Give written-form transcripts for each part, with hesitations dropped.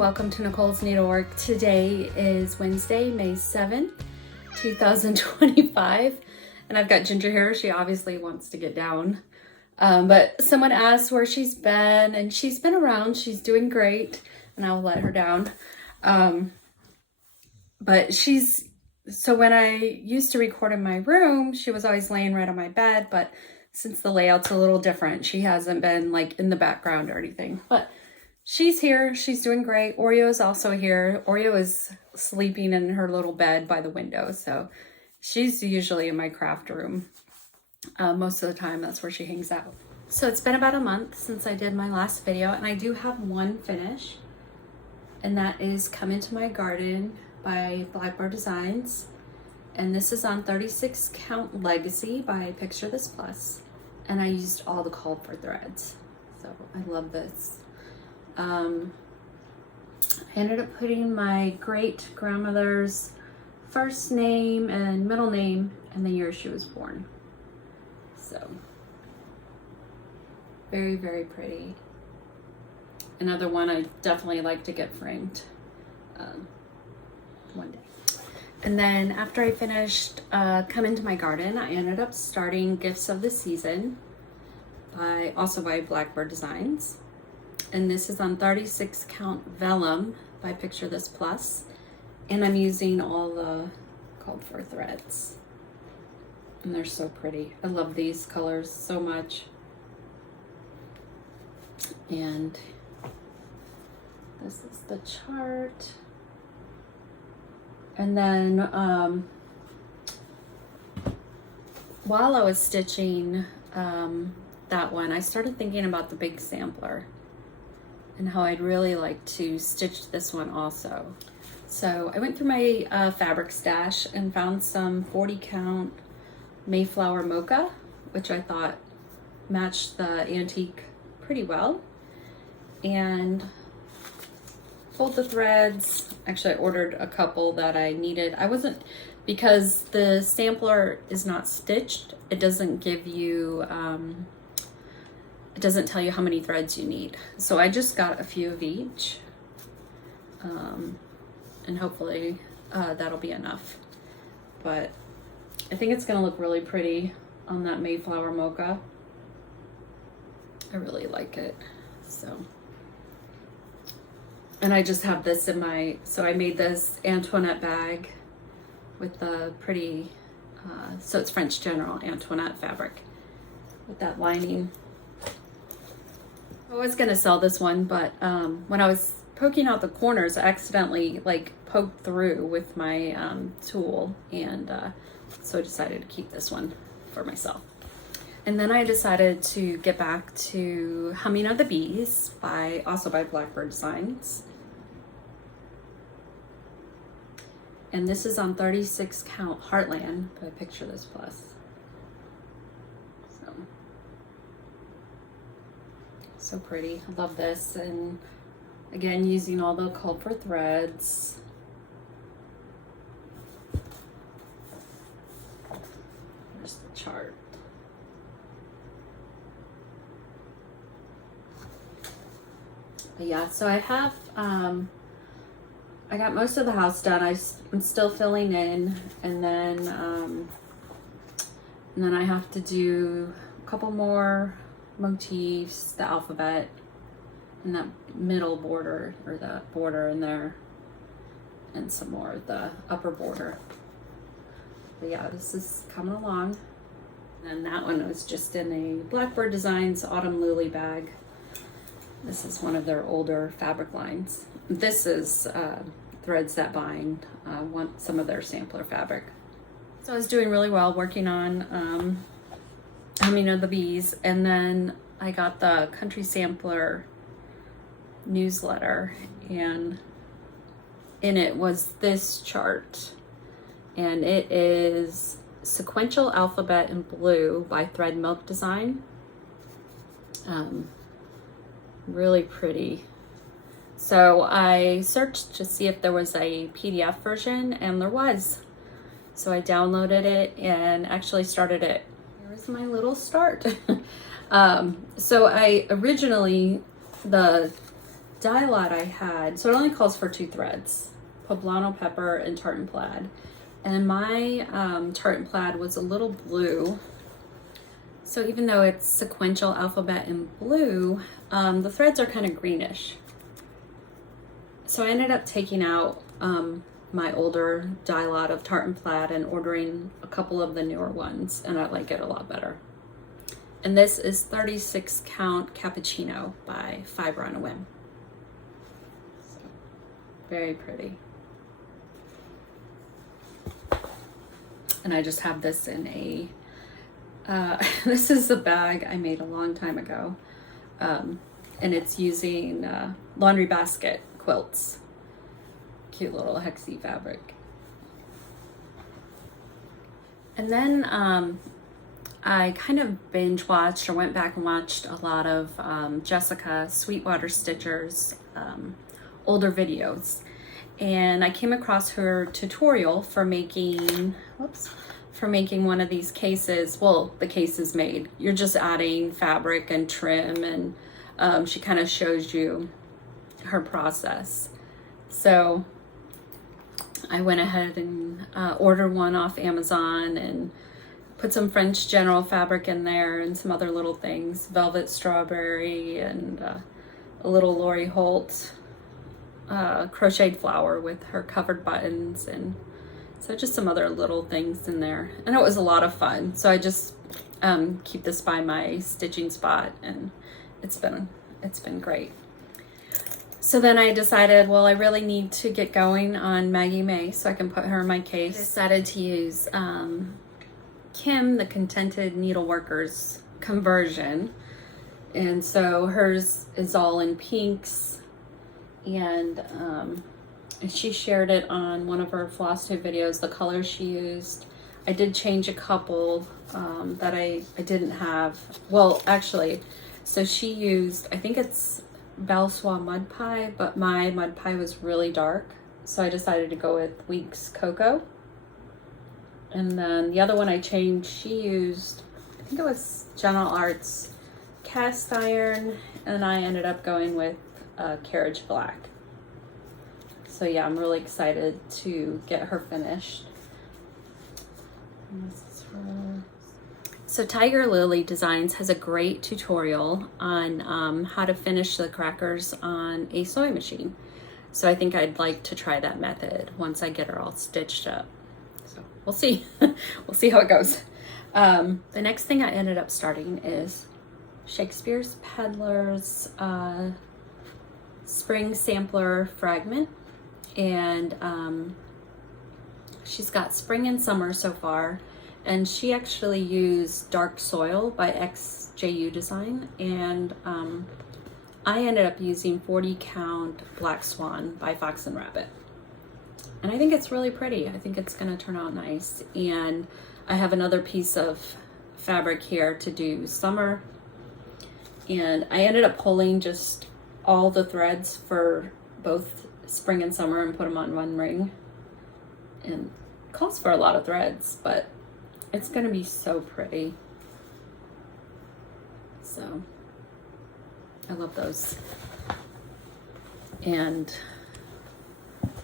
welcome to Nicole's Needlework. Today is Wednesday, May 7th, 2025, and I've got Ginger here. She obviously wants to get down, but someone asked where she's been, and she's been around. She's doing great, and I'll let her down. But so when I used to record in my room, she was always laying right on my bed, but since the layout's a little different, she hasn't been like in the background or anything, but she's here. She's doing great. Oreo is also here. Oreo is sleeping in her little bed by the window. So she's usually in my craft room. Most of the time, that's where she hangs out. So it's been about a month since I did my last video, and I do have one finish, and that is Come Into My Garden by Blackbird Designs. And this is on 36 count Legacy by Picture This Plus. And I used all the called for threads. So I love this. I ended up putting my great grandmother's first name and middle name and the year she was born. So very, very pretty. Another one I definitely like to get framed one day. And then after I finished Come Into My Garden, I ended up starting Gifts of the Season also by Blackbird Designs. And this is on 36 count Vellum by Picture This Plus. And I'm using all the called for threads. And they're so pretty. I love these colors so much. And this is the chart. And then while I was stitching that one, I started thinking about the big sampler and how I'd really like to stitch this one also. So I went through my fabric stash and found some 40 count Mayflower Mocha, which I thought matched the antique pretty well. And pulled the threads. Actually, I ordered a couple that I needed. Because the sampler is not stitched, it doesn't give you, it doesn't tell you how many threads you need. So I just got a few of each, and hopefully that'll be enough. But I think it's gonna look really pretty on that Mayflower Mocha. I really like it, so. And I just have this in so I made this Antoinette bag with the pretty, so it's French General Antoinette fabric with that lining. I was gonna sell this one, but when I was poking out the corners, I accidentally like poked through with my tool, and so I decided to keep this one for myself. And then I decided to get back to Humming of the Bees also by Blackbird Designs. And this is on 36 count Heartland by Picture This Plus. So pretty. I love this. And again, using all the called for threads. There's the chart. But yeah, so I have I got most of the house done. I'm still filling in, and then I have to do a couple more motifs, the alphabet, and that middle border, or the border in there, and some more of the upper border. But yeah, this is coming along. And that one was just in a Blackbird Designs Autumn Lily bag. This is one of their older fabric lines. This is Threads That Bind, some of their sampler fabric. So I was doing really well working on Humming of the Bees, and then I got the Country Sampler newsletter, and in it was this chart, and it is Sequential Alphabet in Blue by Thread Milk Design. Really pretty. So I searched to see if there was a PDF version, and there was. So I downloaded it and actually started it. Here's my little start. So I originally, the dye lot I had, so it only calls for 2 threads, poblano pepper and tartan plaid. And my tartan plaid was a little blue. So even though it's sequential alphabet in blue, the threads are kind of greenish. So I ended up taking out my older dye lot of tartan plaid and ordering a couple of the newer ones, and I like it a lot better. And this is 36 count cappuccino by Fiber on a Whim. So, very pretty. And I just have this in a, this is a bag I made a long time ago. And it's using laundry basket quilts. Cute little hexy fabric. And then I kind of binge watched or went back and watched a lot of Jessica Sweetwater Stitcher's older videos. And I came across her tutorial for making, one of these cases. Well, the case is made. You're just adding fabric and trim, and she kind of shows you her process. So I went ahead and ordered one off Amazon and put some French General fabric in there and some other little things, velvet strawberry and a little Lori Holt crocheted flower with her covered buttons, and so just some other little things in there. And it was a lot of fun. So I just keep this by my stitching spot, and it's been great. So then I decided, well, I really need to get going on Maggie May so I can put her in my case. I decided to use Kim, the Contented Needleworkers conversion. And so hers is all in pinks, and she shared it on one of her flosstube videos, the colors she used. I did change a couple that I didn't have. Well, actually, so she used, I think it's Valsois Mud Pie, but my Mud Pie was really dark, so I decided to go with Weeks Cocoa. And then the other one I changed, she used, I think it was General Arts Cast Iron, and I ended up going with Carriage Black. So yeah, I'm really excited to get her finished. And this is her. So Tiger Lily Designs has a great tutorial on how to finish the crackers on a sewing machine. So I think I'd like to try that method once I get her all stitched up. So we'll see. We'll see how it goes. The next thing I ended up starting is Shakespeare's Peddlers Spring Sampler Fragment. And she's got spring and summer so far. And she actually used Dark Soil by XJU Design, and I ended up using 40 count Black Swan by Fox and Rabbit. And I think it's really pretty. I think it's gonna turn out nice. And I have another piece of fabric here to do summer. And I ended up pulling just all the threads for both spring and summer and put them on one ring. And it calls for a lot of threads, but it's gonna be so pretty. So I love those. And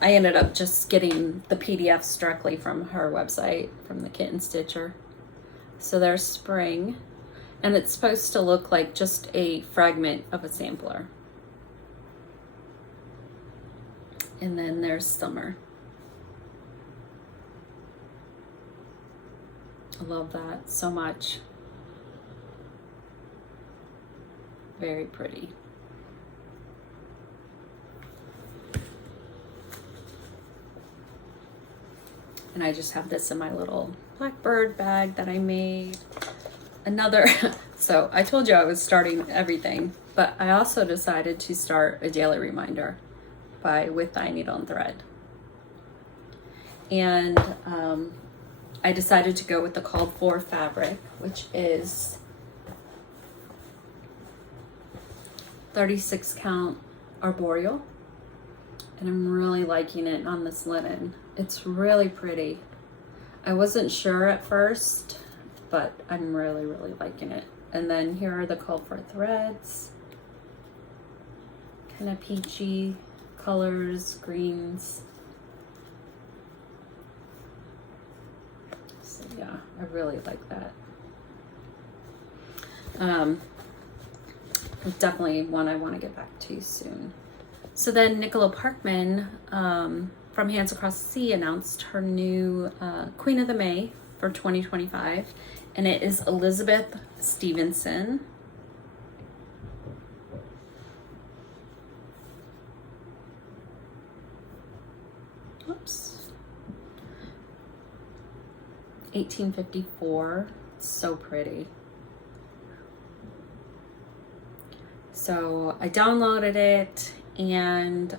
I ended up just getting the PDFs directly from her website, from the Kitten Stitcher. So there's spring, and it's supposed to look like just a fragment of a sampler. And then there's summer. I love that so much. Very pretty. And I just have this in my little Blackbird bag that I made. Another, so I told you I was starting everything, but I also decided to start a daily reminder by With Thy Needle and Thread. And I decided to go with the called for fabric, which is 36 count Arboreal. And I'm really liking it on this linen. It's really pretty. I wasn't sure at first, but I'm really, really liking it. And then here are the called for threads. kind of peachy colors, greens. So yeah, I really like that. It's definitely one I want to get back to soon. So then Nicola Parkman from Hands Across the Sea announced her new Queen of the May for 2025, and it is Elizabeth Stevenson. Oops. 1854. It's so pretty. So I downloaded it and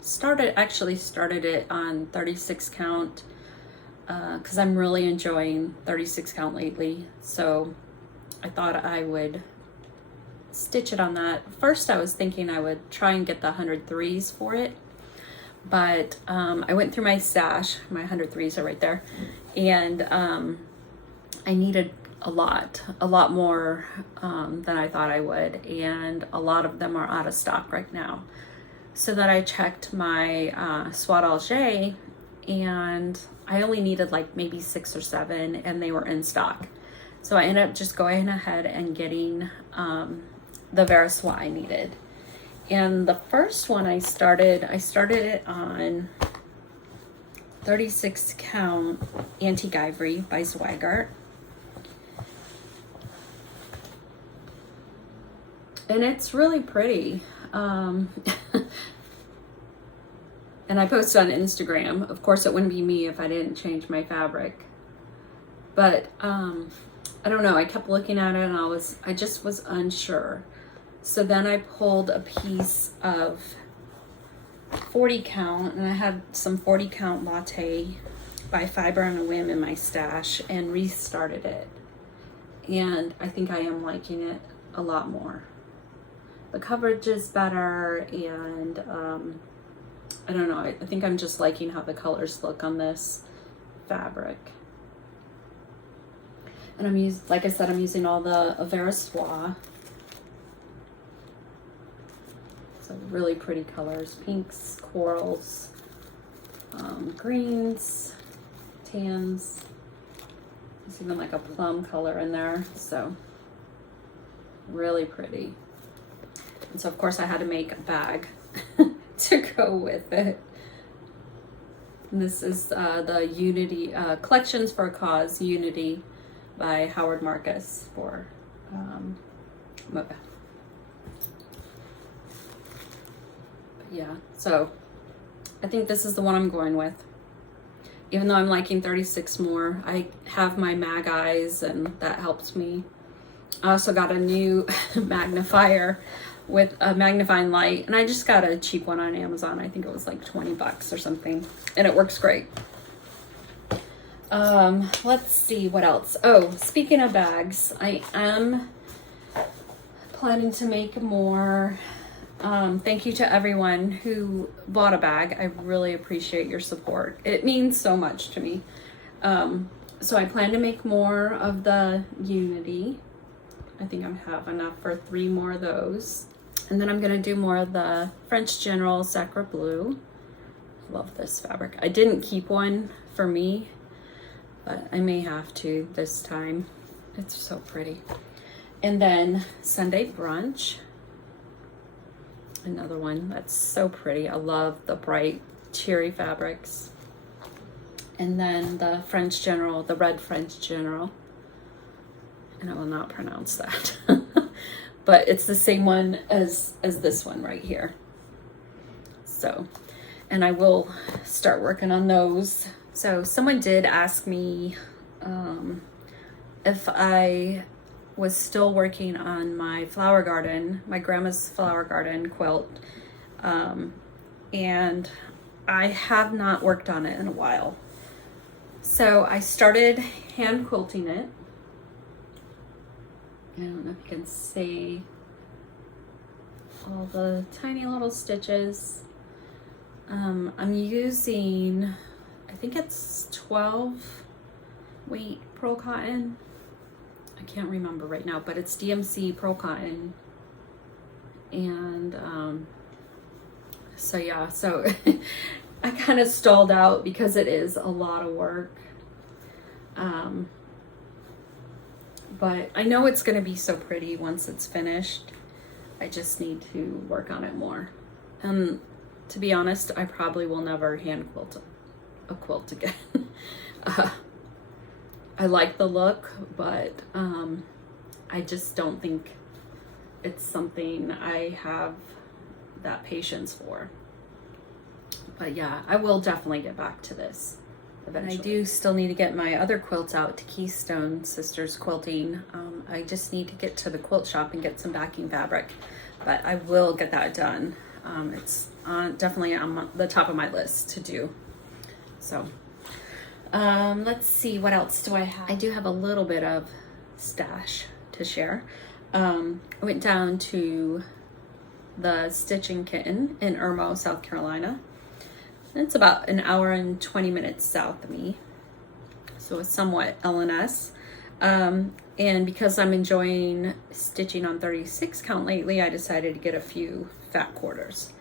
started it on 36 count because I'm really enjoying 36 count lately. So I thought I would stitch it on that. First I was thinking I would try and get the 103s for it, but I went through my stash. My 103s are right there, and I needed a lot more than I thought I would, and a lot of them are out of stock right now. So that I checked my Soit Alger, and I only needed like maybe 6 or 7, and they were in stock. So I ended up just going ahead and getting the Veriswa I needed. And the first one I started it on 36 count Antique Ivory by Zweigart. And it's really pretty. And I posted on Instagram. Of course, it wouldn't be me if I didn't change my fabric. But I don't know. I kept looking at it and I just was unsure. So then I pulled a piece of 40 count, and I had some 40 count latte by Fiber on a Whim in my stash and restarted it. And I think I am liking it a lot more. The coverage is better, and I don't know, I think I'm just liking how the colors look on this fabric. And like I said, I'm using all the Veriswa. So really pretty colors, pinks, corals, greens, tans. There's even like a plum color in there, so really pretty. And so of course I had to make a bag to go with it. And this is the Unity Collections for a Cause Unity by Howard Marcus for Mocha. Yeah, so I think this is the one I'm going with. Even though I'm liking 36 more, I have my mag eyes and that helps me. I also got a new magnifier with a magnifying light, and I just got a cheap one on Amazon. I think it was like 20 bucks or something, and it works great. Let's see what else. Oh, speaking of bags, I am planning to make more. Thank you to everyone who bought a bag. I really appreciate your support. It means so much to me. So I plan to make more of the Unity. I think I have enough for 3 more of those. And then I'm gonna do more of the French General Sacre Bleu. Love this fabric. I didn't keep one for me, but I may have to this time. It's so pretty. And then Sunday Brunch. Another one that's so pretty. I love the bright cherry fabrics. And then the French General, the red French General. And I will not pronounce that. But it's the same one as this one right here. So, and I will start working on those. So someone did ask me if I was still working on my flower garden, my grandma's flower garden quilt. And I have not worked on it in a while. So I started hand quilting it. I don't know if you can see all the tiny little stitches. I'm using, I think it's 12 weight pearl cotton. I can't remember right now, but it's DMC pearl cotton. And so yeah, so I kind of stalled out because it is a lot of work. But I know it's going to be so pretty once it's finished. I just need to work on it more. And to be honest, I probably will never hand quilt a quilt again. I like the look, but I just don't think it's something I have that patience for. But yeah, I will definitely get back to this eventually. I do still need to get my other quilts out to Keystone Sisters Quilting. I just need to get to the quilt shop and get some backing fabric, but I will get that done. It's definitely on the top of my list to do. So let's see, what else do I have? I do have a little bit of stash to share. I went down to the Stitching Kitten in Irmo, South Carolina. It's about an hour and 20 minutes south of me, so it's somewhat LNS. And because I'm enjoying stitching on 36 count lately, I decided to get a few fat quarters.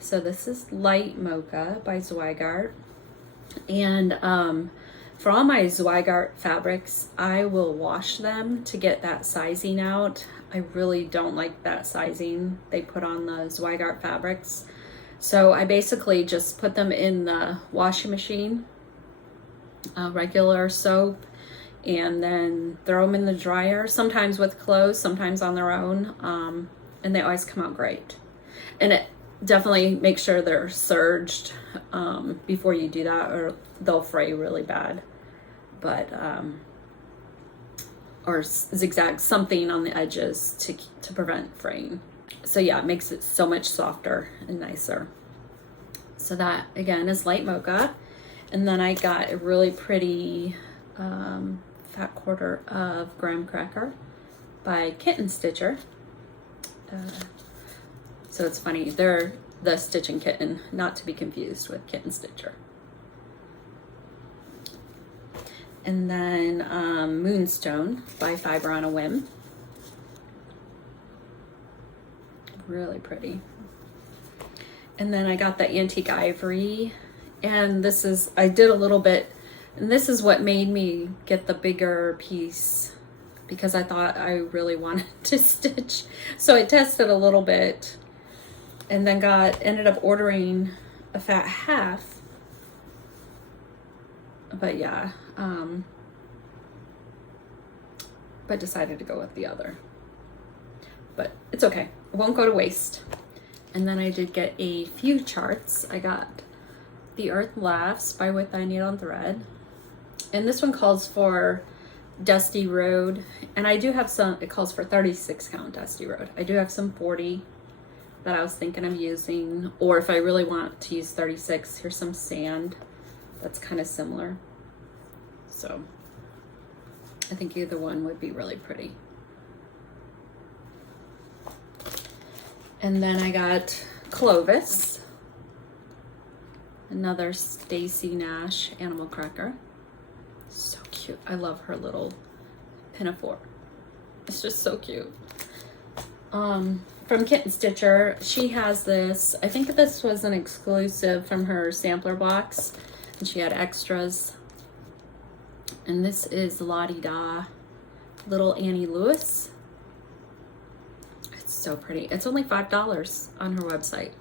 So this is Light Mocha by Zweigart. And for all my Zweigart fabrics, I will wash them to get that sizing out. I really don't like that sizing they put on the Zweigart fabrics. So I basically just put them in the washing machine, regular soap, and then throw them in the dryer, sometimes with clothes, sometimes on their own, and they always come out great. And it definitely make sure they're serged before you do that, or they'll fray really bad. But or zigzag something on the edges to prevent fraying. So yeah, it makes it so much softer and nicer. So that again is Light Mocha. And then I got a really pretty fat quarter of graham cracker by Kitten Stitcher. So it's funny, they're the Stitching Kitten, not to be confused with Kitten Stitcher. And then Moonstone by Fiber on a Whim. Really pretty. And then I got the Antique Ivory, and this is, I did a little bit, and this is what made me get the bigger piece, because I thought I really wanted to stitch. So I tested a little bit, and then ended up ordering a fat half. But yeah, but decided to go with the other. But it's okay, it won't go to waste. And then I did get a few charts. I got The Earth Laughs by With Thy Needle and Thread. And this one calls for Dusty Road. And I do have some, it calls for 36 count Dusty Road. I do have some 40 that I was thinking of using. Or if I really want to use 36, here's some sand that's kind of similar. So I think either one would be really pretty. And then I got Clovis, another Stacy Nash animal cracker. So cute. I love her little pinafore. It's just so cute. From Kitten Stitcher, she has this, I think this was an exclusive from her sampler box, and she had extras. And this is La-Di Da Little Annie Lewis. It's so pretty. It's only $5 on her website.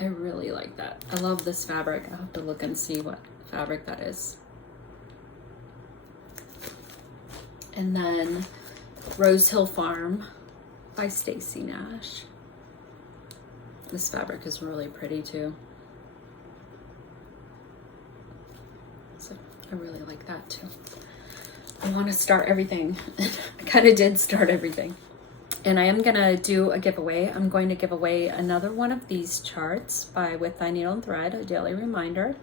I really like that. I love this fabric. I'll have to look and see what fabric that is. And then Rose Hill Farm by Stacy Nash. This fabric is really pretty too. So I really like that too. I want to start everything. I kind of did start everything. And I am going to do a giveaway. I'm going to give away another one of these charts by With Thy Needle and Thread, a daily reminder.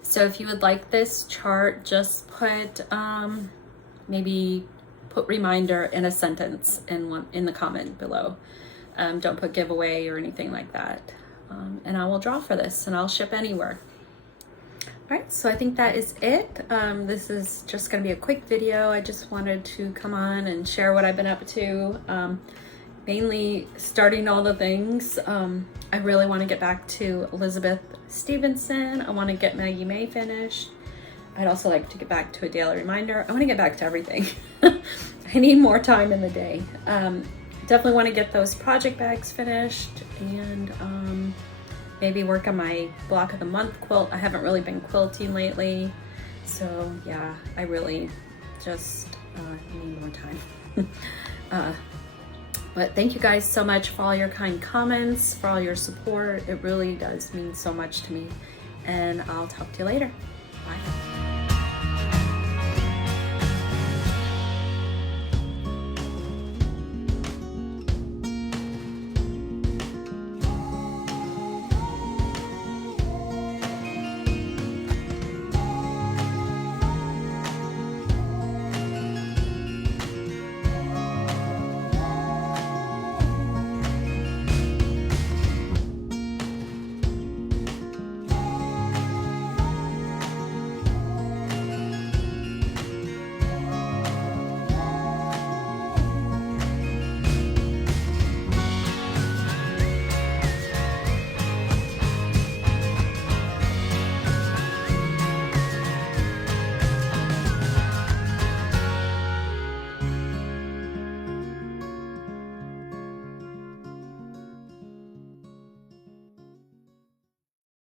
So if you would like this chart, just put, maybe put reminder in a sentence in the comment below. Don't put giveaway or anything like that. And I will draw for this, and I'll ship anywhere. All right, so I think that is it. This is just gonna be a quick video. I just wanted to come on and share what I've been up to. Mainly starting all the things. I really want to get back to Elizabeth Stevenson. I want to get Maggie May finished. I'd also like to get back to a daily reminder. I want to get back to everything. I need more time in the day. Definitely want to get those project bags finished and maybe work on my block of the month quilt. I haven't really been quilting lately. So yeah, I really just need more time. But thank you guys so much for all your kind comments, for all your support. It really does mean so much to me. And I'll talk to you later. Bye.